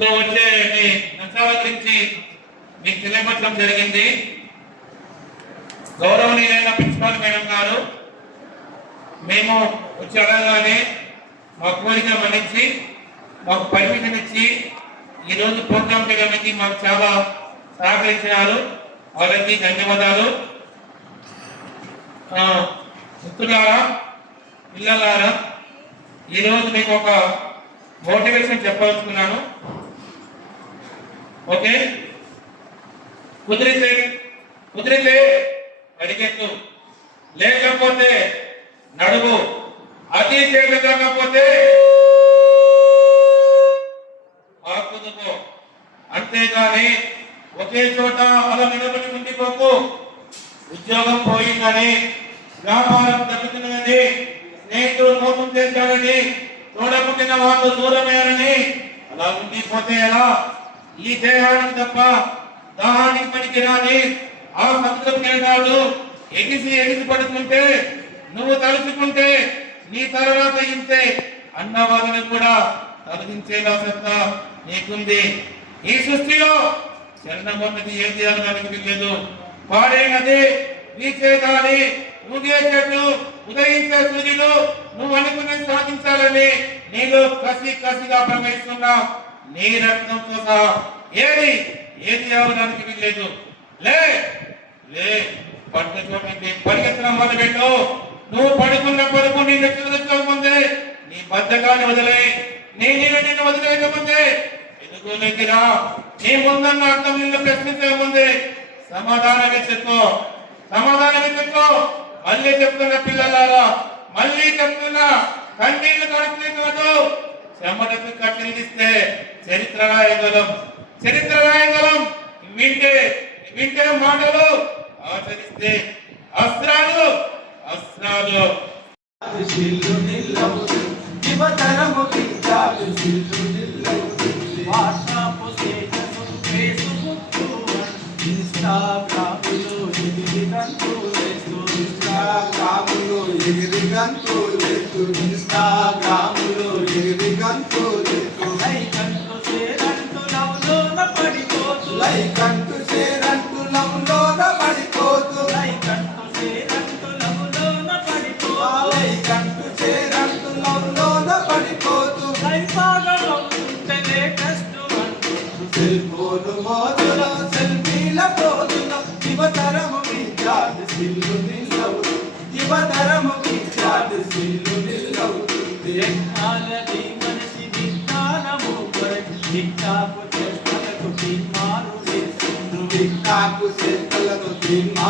లో వచ్చే మీ అంశాల గురించి మీకు తెలియపరచడం జరిగింది. గౌరవనీయులైన ప్రిన్సిపాల్ మేడం గారు మేము వచ్చి అడగగానే మా కోరిక మన్నించి మాకు పర్మిషన్ ఇచ్చి ఈరోజు ప్రోగ్రామ్ చేయడానికి మాకు చాలా సహకరించినారు. వారికి ధన్యవాదాలు. మిత్రులారా పిల్లలారా ఈరోజు మీకు ఒక మోటివేషన్ చెప్పవలసుకున్నాను ఓకే? కుదిరితే కుదిరితే అడిగెత్తు లేకపోతే నడువు అతి చేత కాకపోతే ఆకుదుకో అంతేగాని ఒకే చోట అలా నిలబడి ఉండిపోకు ఉద్యోగం పోయిందని వ్యాపారం తగ్గుతున్నదని స్నేహితులు మోసం చేశారని తోడపుట్టిన వాళ్ళు దూరమయ్యారని అలా ఉండిపోతే ఎలా? ఈ దేహానికి తప్ప దాహానికి పనికిరాని ఆ సముద్రం కేటాలు ఎగిసి ఎగిసి పడుతుంటే నువ్వు తలుచుకుంటే నీ తర్వాత ఇంతే అన్న వాళ్ళని కూడా తొలగించేలా సత్తా నీకుంది. ఈ సృష్టిలో చరణమన్నది ఏం చేయాలని వీల్లేదు పాడైనది వీచే గాలి ఊగే చెట్టు ఉదయించే సూర్యుడు నువ్వు అనుకుని సాధించాలని నీలో కసి కసిగా ప్రవహిస్తున్నావు నీ రక్తంతో సహా ఏది? ఏది అవడానికి వీల్లేదు. లే! లే! పట్టు చూడండి పరిగెత్తడం మొదలుపెట్టు. నువ్వు పడుకున్న పరుపు నీ నెచ్చుకు ముందే నీ బద్ధకాన్ని వదిలే. నీ నీళ్ళు నిన్ను వదిలేక ముందే. ఎదుగులోకి రా నీ ముందన్న అర్థం నిన్ను ప్రశ్నించక ముందే. సమాధానం చెప్పుకో సమాధానం చెప్పుకో మళ్ళీ చెప్తున్న పిల్లలారా మళ్ళీ చెప్తున్నా కన్నీళ్ళు కడుపుతున్నదు చెమటకు కట్టిస్తే చరిత్ర రాయగలం. చరిత్ర రాయగలం. వింటే వింటే మాటలు ఆచరిస్తే అస్త్రాలు అస్త్రాలు. సిల్లు నిల్లవు సిల్లు నిల్లవు వాట్సాప్ స్టేటస్ ఫేస్బుక్ ఇన్స్టాగ్రాములో ఎగిరి గంతులేస్తూ ఇన్స్టాగ్రాములో ఎగిరి గంతులేస్తూ ఇన్స్టాగ్రాములో ఫోన్ మోతులో సెల్ఫీల పోతులో యువతరము విద్యార్థి సిల్లు నిల్లవు యువతరము విద్యార్థి సిల్లు నిల్లవుతుంది టెక్నాలజీ మనిషి విజ్ఞానము కొరకు టిక్టాక్ చేష్టలకు She